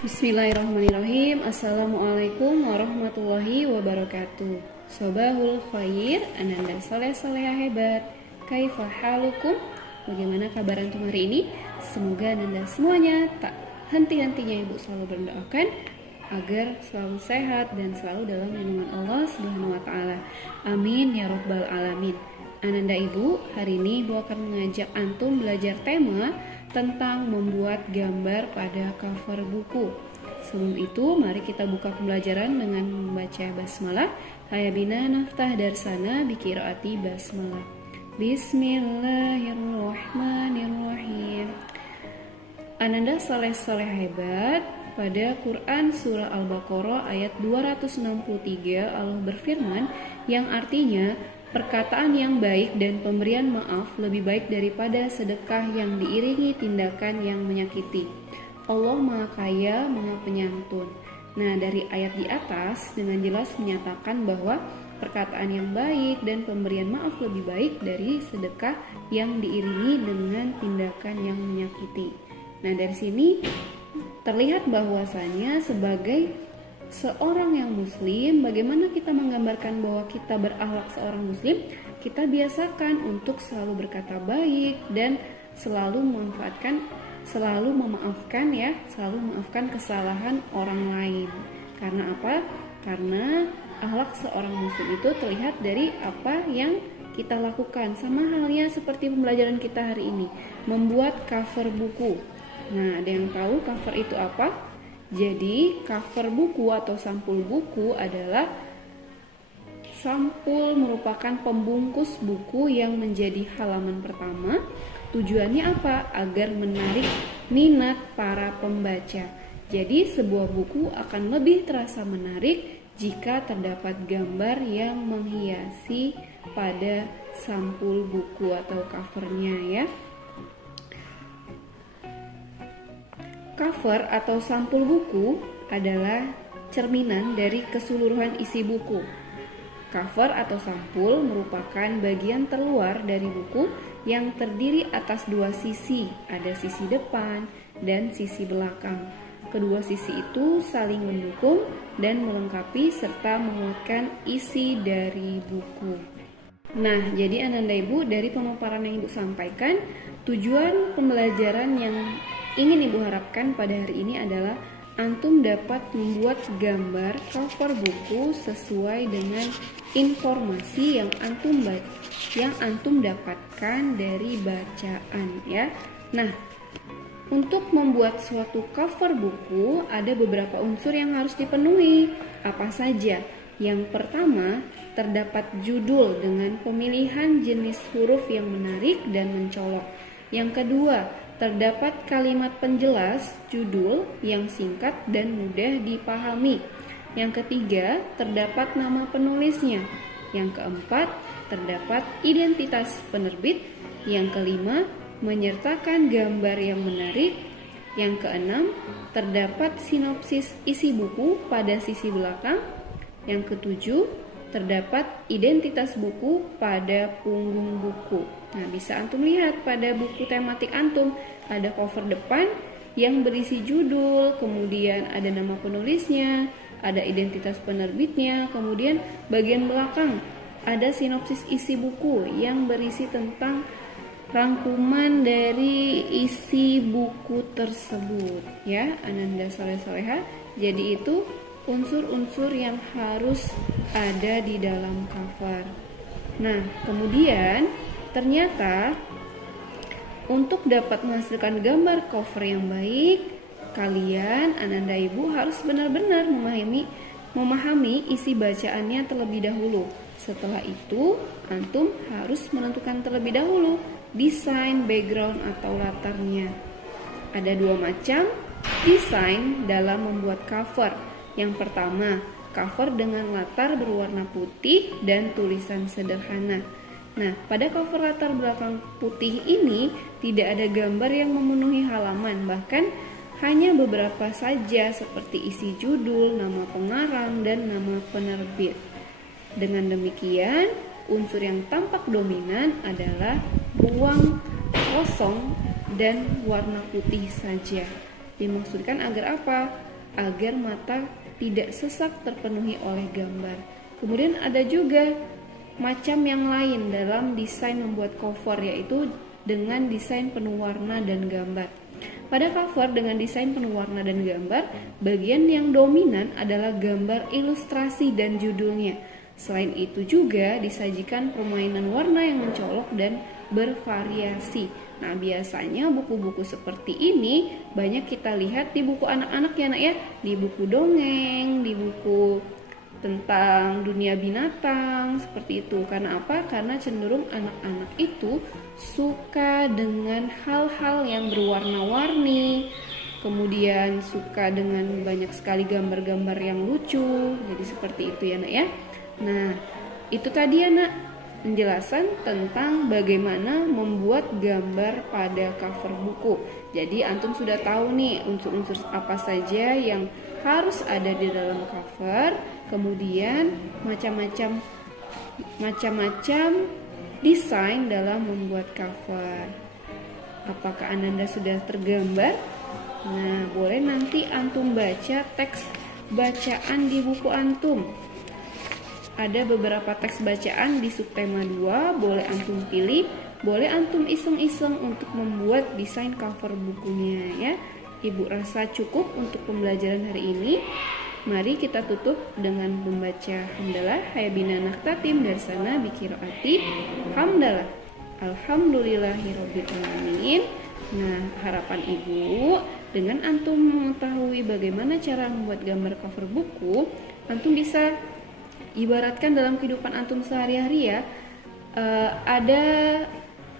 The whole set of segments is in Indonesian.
Bismillahirrahmanirrahim. Assalamualaikum warahmatullahi wabarakatuh. Sobahul khair, ananda soleh-soleha hebat. Kaifa halukum? Bagaimana kabar antum hari ini? Semoga ananda semuanya tak henti-hentinya ibu selalu berdoakan agar selalu sehat dan selalu dalam lindungan Allah Subhanahu wa taala. Amin ya rabbal alamin. Ananda ibu, hari ini ibu akan mengajak antum belajar tema tentang membuat gambar pada cover buku. Sebelum itu, mari kita buka pembelajaran dengan membaca basmalah. Hayya bina naftah darsana biqiraati basmalah. Bismillahirrahmanirrahim. Ananda soleh-soleh hebat, pada Quran surah Al-Baqarah ayat 263 Allah berfirman yang artinya perkataan yang baik dan pemberian maaf lebih baik daripada sedekah yang diiringi tindakan yang menyakiti. Allah Maha Kaya, Maha Penyantun. Nah, dari ayat di atas dengan jelas menyatakan bahwa perkataan yang baik dan pemberian maaf lebih baik dari sedekah yang diiringi dengan tindakan yang menyakiti. Nah, dari sini terlihat bahwasanya sebagai seorang yang muslim, bagaimana kita menggambarkan bahwa kita berakhlak seorang muslim, kita biasakan untuk selalu berkata baik dan selalu memaafkan kesalahan orang lain. Karena apa? Karena akhlak seorang muslim itu terlihat dari apa yang kita lakukan. Sama halnya seperti pembelajaran kita hari ini, membuat cover buku. Nah, ada yang tahu cover itu apa? Jadi, cover buku atau sampul buku adalah sampul merupakan pembungkus buku yang menjadi halaman pertama. Tujuannya apa? Agar menarik minat para pembaca. Jadi, sebuah buku akan lebih terasa menarik jika terdapat gambar yang menghiasi pada sampul buku atau covernya ya. Cover atau sampul buku adalah cerminan dari keseluruhan isi buku. Cover atau sampul merupakan bagian terluar dari buku yang terdiri atas dua sisi, ada sisi depan dan sisi belakang. Kedua sisi itu saling mendukung dan melengkapi serta menguatkan isi dari buku. Nah, jadi ananda ibu, dari pemaparan yang ibu sampaikan, tujuan pembelajaran yang ingin ibu harapkan pada hari ini adalah antum dapat membuat gambar cover buku sesuai dengan informasi yang antum dapatkan dari bacaan ya. Nah, untuk membuat suatu cover buku ada beberapa unsur yang harus dipenuhi. Apa saja? Yang pertama, terdapat judul dengan pemilihan jenis huruf yang menarik dan mencolok. Yang kedua, terdapat kalimat penjelas judul yang singkat dan mudah dipahami. Yang ketiga, terdapat nama penulisnya. Yang keempat, terdapat identitas penerbit. Yang kelima, menyertakan gambar yang menarik. Yang keenam, terdapat sinopsis isi buku pada sisi belakang. Yang ketujuh, terdapat identitas buku pada punggung buku. Nah, bisa antum lihat pada buku tematik antum, ada cover depan yang berisi judul, kemudian ada nama penulisnya, ada identitas penerbitnya, kemudian bagian belakang ada sinopsis isi buku yang berisi tentang rangkuman dari isi buku tersebut ya, ananda soleh-soleha. Jadi itu unsur-unsur yang harus ada di dalam cover. Nah, kemudian ternyata untuk dapat menghasilkan gambar cover yang baik, kalian ananda ibu harus benar-benar memahami isi bacaannya terlebih dahulu. Setelah itu, antum harus menentukan terlebih dahulu desain background atau latarnya. Ada dua macam desain dalam membuat cover. Yang pertama, cover dengan latar berwarna putih dan tulisan sederhana. Nah, pada cover latar belakang putih ini tidak ada gambar yang memenuhi halaman, bahkan hanya beberapa saja seperti isi judul, nama pengarang, dan nama penerbit. Dengan demikian, unsur yang tampak dominan adalah ruang kosong dan warna putih saja. Dimaksudkan agar apa? agar mata tidak sesak terpenuhi oleh gambar. Kemudian ada juga macam yang lain dalam desain membuat cover, yaitu dengan desain penuh warna dan gambar. Pada cover dengan desain penuh warna dan gambar, bagian yang dominan adalah gambar ilustrasi dan judulnya. Selain itu juga disajikan permainan warna yang mencolok dan bervariasi. Nah, biasanya buku-buku seperti ini banyak kita lihat di buku anak-anak ya nak ya, di buku dongeng, di buku tentang dunia binatang seperti itu. Karena apa? Karena cenderung anak-anak itu suka dengan hal-hal yang berwarna-warni, kemudian suka dengan banyak sekali gambar-gambar yang lucu. Jadi seperti itu ya nak ya. Nah, itu tadi ya nak, penjelasan tentang bagaimana membuat gambar pada cover buku. Jadi antum sudah tahu nih unsur-unsur apa saja yang harus ada di dalam cover, kemudian macam-macam desain dalam membuat cover. Apakah Anda sudah tergambar? Nah, boleh nanti antum baca teks bacaan di buku antum. Ada beberapa teks bacaan di subtema 2, boleh antum pilih, boleh antum iseng-iseng untuk membuat desain cover bukunya ya. Ibu rasa cukup untuk pembelajaran hari ini. Mari kita tutup dengan membaca hamdalah hayabina nakhtatim darsana biqiraati hamdalah alhamdulillahirabbil alamin. Nah, harapan ibu dengan antum mengetahui bagaimana cara membuat gambar cover buku, antum bisa ibaratkan dalam kehidupan antum sehari-hari ya. Ada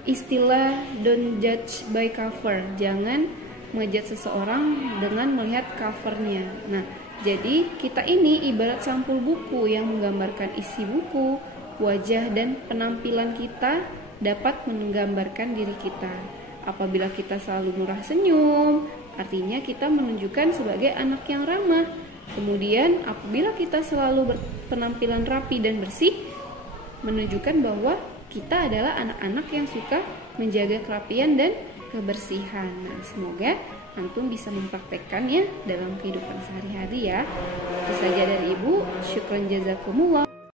istilah don't judge by cover, jangan mengejudge seseorang dengan melihat covernya. Nah, jadi kita ini ibarat sampul buku yang menggambarkan isi buku, wajah dan penampilan kita dapat menggambarkan diri kita. Apabila kita selalu murah senyum, artinya kita menunjukkan sebagai anak yang ramah. Kemudian apabila kita selalu berpenampilan rapi dan bersih, menunjukkan bahwa kita adalah anak-anak yang suka menjaga kerapian dan kebersihan. Nah, semoga antum bisa mempraktekkannya dalam kehidupan sehari-hari ya. Itu saja dari Ibu. Syukran jazakumullah.